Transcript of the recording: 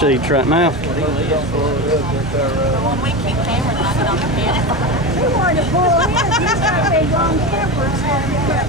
Seats right now. When we keep cameras, I get on the camera. You want to pull in, he's got big long campers.